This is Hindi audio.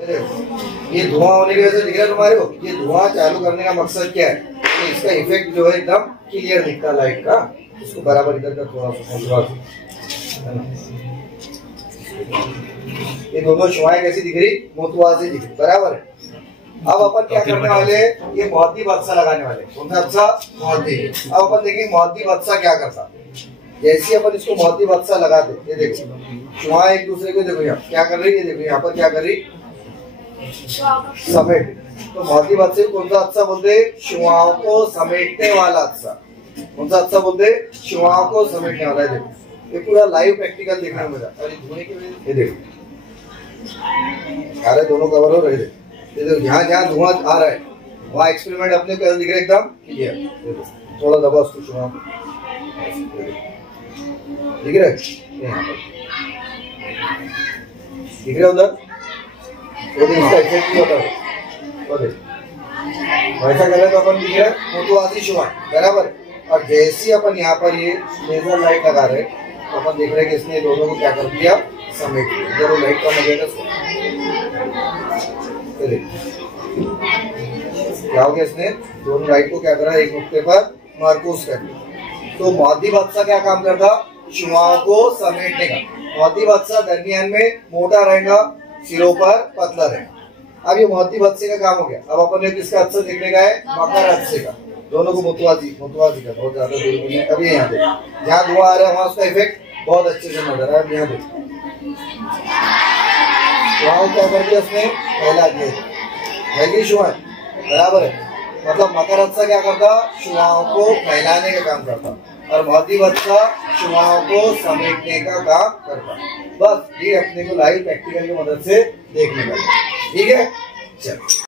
ये धुआं होने की वजह से दिख रहा है तुम्हारे को। ये धुआं चालू करने का मकसद क्या है? तो इसका इफेक्ट जो है एकदम क्लियर दिखता है लाइट का। इसको बराबर इधर का थोड़ा सा, ये दोनों शुआएं कैसी दिख रही? मुतवाज़ी दिख रही, बराबर है। अब अपन क्या करने वाले? ये मुअद्दी बदसा लगाने वाले। कौन सा बदसा? मुअद्दी। अब अपन देखेंगे मुअद्दी बदसा क्या करता। जैसे अपन इसको मुअद्दी बदसा लगाते, ये देखो शुआएं एक दूसरे को, देखो यहाँ क्या कर रही है, देखो यहाँ पर क्या कर रही, समेट। तो मुअद्दी बदसे कौन सा अच्छा बोलते? शुआओं को समेटने वाला अच्छा। कौन सा अच्छा बोलते? शुआओं को समेटने वाला। देखो ये पूरा लाइव प्रैक्टिकल देखने में मिला। और ये देखो अरे दोनों कवर हो रहे थे। ये देखो यहाँ जहाँ धुआं आ रहा है वहाँ एक्सपेरिमेंट अपने को दिख रहा है एकदम क्लियर। थोड़ा दबा उसको, शुआ दिख रहा है यहाँ पर, दिख रहा है उधर। इसका इफेक्ट नहीं होता वैसा करें तो अपन दिख रहा है मुतवाज़ी शुआ, बराबर। और जैसे अपन यहाँ पर ये लेजर लाइट लगा रहे तो अपन देख रहे हैं कि इसने दोनों को क्या कर दिया, समेट दिया। जब वो लाइट कम हो गया क्या हो गया, इसने दोनों लाइट को क्या करा, एक नुक्ते पर मरकूज कर दिया। तो मुअद्दी बदसा क्या काम करता? शुआओं को समेटने का। मुअद्दी बदसा दरमियान में मोटा रहेगा, सिरों पर पतला रहेगा। अब ये मुअद्दी बदसे का काम हो गया। अब अपन ने किसका अच्छा देखने का है? मकर अच्छे का। दोनों को मुतवाज़ी का बहुत ज्यादा दूर में। अभी यहाँ देखो जहाँ धुआं आ रहा है वहाँ उसका इफेक्ट बहुत अच्छे से नजर आ रहा है। यहाँ देखो वहाँ क्या कर दिया उसने, फैला दिया शुआएं, बराबर है। मतलब मकर अच्छा क्या करता? शुआओं को फैलाने का काम करता, और मुअद्दी बदसा शुआओं को समेटने का काम करता। बस ये अपने को लाइव प्रैक्टिकल की मदद से देखने का, ठीक है। चलो।